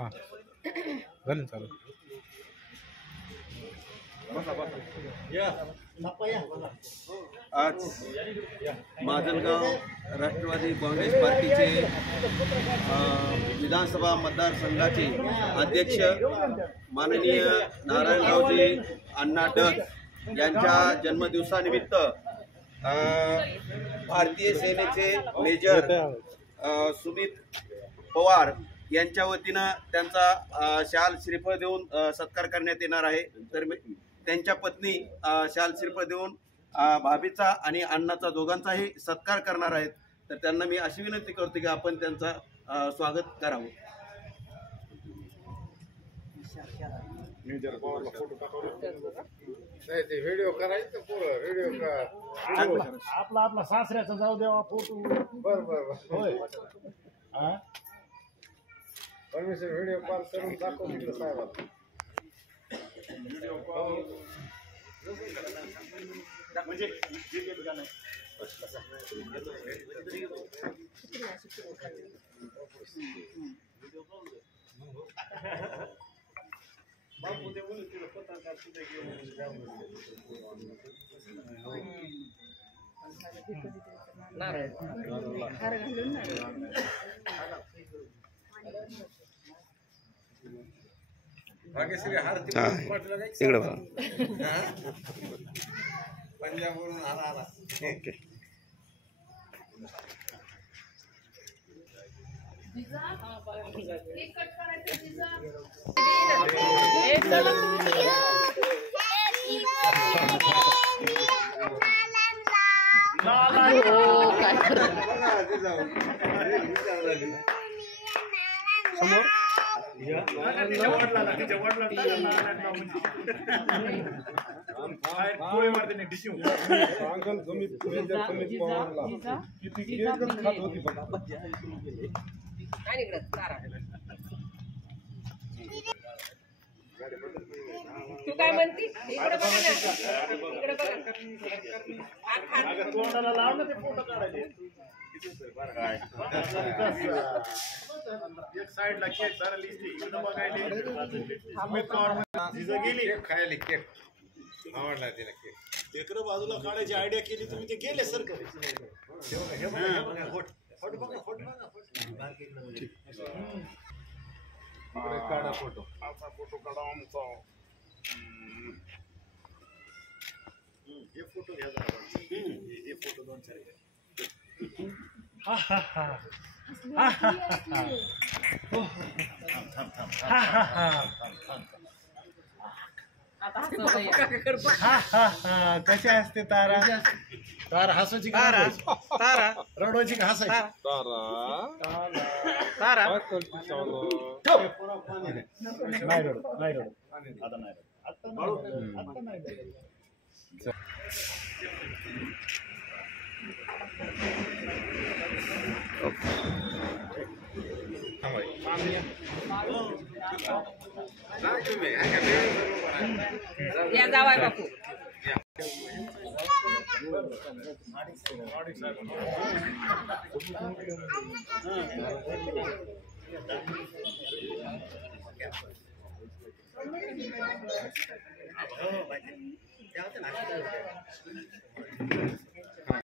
हां झालं चालू. आज माजलगाव राष्ट्रवादी काँग्रेस पार्टीचे विधानसभा मतदारसंघाचे अध्यक्ष माननीय नारायणरावजी अण्णा डग यांच्या जन्मदिवसानिमित्त भारतीय सेनेचे मेजर सुमित पवार यांच्या वतीनं त्यांचा शाल श्रीफळ देऊन सत्कार करण्यात येणार आहे. तर त्यांच्या पत्नी शाल श्रीफळ देऊन भाभीचा आणि अण्णाचा दोघांचाही सत्कार करणार आहेत. तर त्यांना मी अशी विनंती करतो की आपण त्यांचा स्वागत करावं. व्हिडिओ करायचं व्हिडिओ आपला सासऱ्याचा जाऊ देवा फोटो. बरं होय. परमेश्वर व्हिडिओ कॉल करून दाखव तिकडे साहेबांना. म्हणजे बापू ते बोलू तिला पत्रकार सुद्धा घेऊन भाग्यश्री हारती तिकडे पंजाबवरून आला. ओके. तू काय म्हणती? इकडे बघा ना, इकडे बघा. तोंडाला लाव ना ते फोटो काढायचे. एक साइडला केक जरा लिस्टी इकडे बघायला गेली खायला केक आवडला तिला केक. इकडे बाजूला काढायची आयडिया केली तुम्ही ते गेले सर का. काढा फोटो. असा फोटो काढा आमचा. हे फोटो घ्या जरा. हे फोटो दोन चार घ्या. हा हा हा हा हा हा. कशी असते तारा? तारा हसायची तारा, तारा रडवायची का हसायची? तारा तारा नाही रडू, नाही रडू आता, नाही रडू आता, नाही रडू. या जावाय बापू. हो